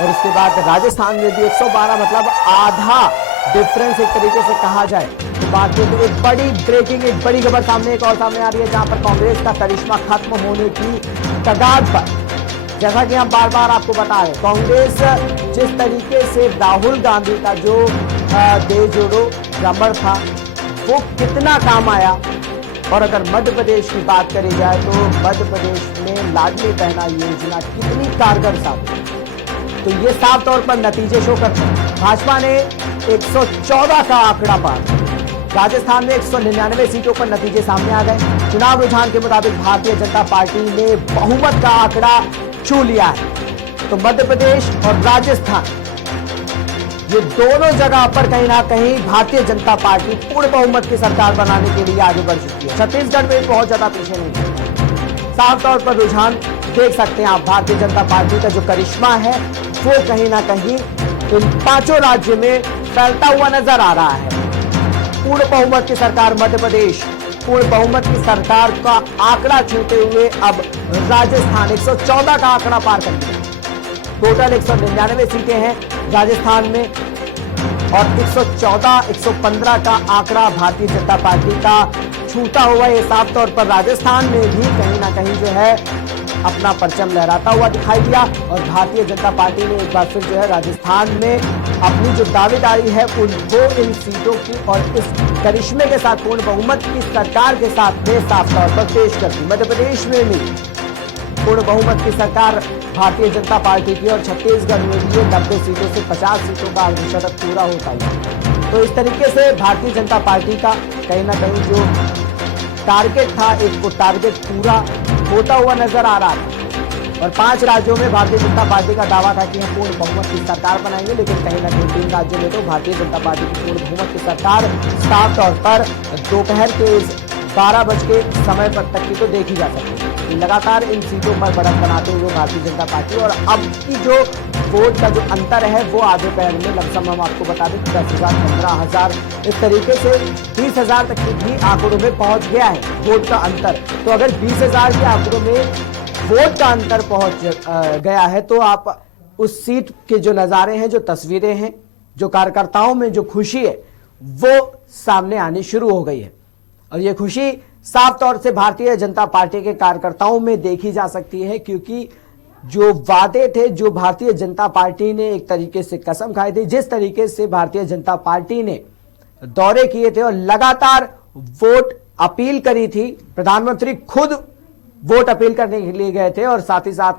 और उसके बाद राजस्थान में भी 112, मतलब आधा डिफरेंस एक तरीके से कहा जाए तो बात ये। तो एक बड़ी ब्रेकिंग, एक बड़ी खबर सामने एक और सामने आ रही है, जहां पर कांग्रेस का करिश्मा खत्म होने की कगार पर। जैसा कि हम बार बार आपको बता रहे, कांग्रेस जिस तरीके से राहुल गांधी का जो देश जोड़ो भ्रमण था वो कितना काम आया, और अगर मध्य प्रदेश की बात करी जाए तो मध्य प्रदेश में लाडली बहना योजना कितनी कारगर साबित, तो ये साफ तौर पर नतीजे शो करते हैं। भाजपा ने 114 का आंकड़ा पार, राजस्थान में 199 सीटों पर नतीजे सामने आ गए। चुनाव रुझान के मुताबिक भारतीय जनता पार्टी ने बहुमत का आंकड़ा छू लिया है। तो मध्य प्रदेश और राजस्थान ये दोनों जगह पर कहीं ना कहीं भारतीय जनता पार्टी पूर्ण बहुमत की सरकार बनाने के लिए आगे बढ़ चुकी है। छत्तीसगढ़ में बहुत ज्यादा पीछे नहीं है। साफ तौर पर रुझान देख सकते हैं आप, भारतीय जनता पार्टी का जो करिश्मा है वो कहीं ना कहीं इन पांचों राज्यों में फैलता हुआ नजर आ रहा है। पूर्ण बहुमत की सरकार मध्य प्रदेश, पूर्ण बहुमत की सरकार का आंकड़ा छूते हुए अब राजस्थान 114 का आंकड़ा पार कर दिया। टोटल 199 सीटें हैं राजस्थान में और 114, 115 का आंकड़ा भारतीय जनता पार्टी का छूटा हुआ। ये साफ तौर पर राजस्थान में भी कहीं ना कहीं जो है अपना परचम लहराता हुआ दिखाई दिया, और भारतीय जनता पार्टी ने एक बार फिर जो है राजस्थान में अपनी जो दावेदारी है वो इन सीटों की और इस करिश्मे के साथ पूर्ण बहुमत की सरकार के साथ में साफ तौर पर पेश कर दी। मध्य प्रदेश में भी पूर्ण बहुमत की सरकार भारतीय जनता पार्टी की, और छत्तीसगढ़ में भी 90 सीटों से 50 सीटों का अर्धशतक पूरा होता हुआ। तो इस तरीके से भारतीय जनता पार्टी का कहीं ना कहीं जो टारगेट था, एक वो टारगेट पूरा होता हुआ नजर आ रहा था। और 5 राज्यों में भारतीय जनता पार्टी का दावा था कि हम पूर्ण बहुमत की सरकार बनाएंगे, लेकिन कहीं ना कहीं 3 राज्यों में तो भारतीय जनता पार्टी की पूर्ण बहुमत की सरकार साफ तौर पर दोपहर के 12 बज के समय पर तक की तो देखी जा सकती है। लगातार इन सीटों पर बढ़त बनाते हुए भारतीय जनता पार्टी, और अब की जो वोट का जो अंतर है वो आधे पैर में लमसम हम आपको बता दें 10,000, 15,000, इस तरीके से 30,000 तक की भी आंकड़ों में पहुंच गया है वोट का अंतर। तो अगर 20,000 के आंकड़ों में वोट का अंतर पहुंच गया है तो आप उस सीट के जो नजारे हैं, जो तस्वीरें हैं, जो कार्यकर्ताओं में जो खुशी है वो सामने आनी शुरू हो गई है। और ये खुशी साफ तौर से भारतीय जनता पार्टी के कार्यकर्ताओं में देखी जा सकती है, क्योंकि जो वादे थे, जो भारतीय जनता पार्टी ने एक तरीके से कसम खाई थी, जिस तरीके से भारतीय जनता पार्टी ने दौरे किए थे और लगातार वोट अपील करी थी, प्रधानमंत्री खुद वोट अपील करने के लिए गए थे और साथ ही साथ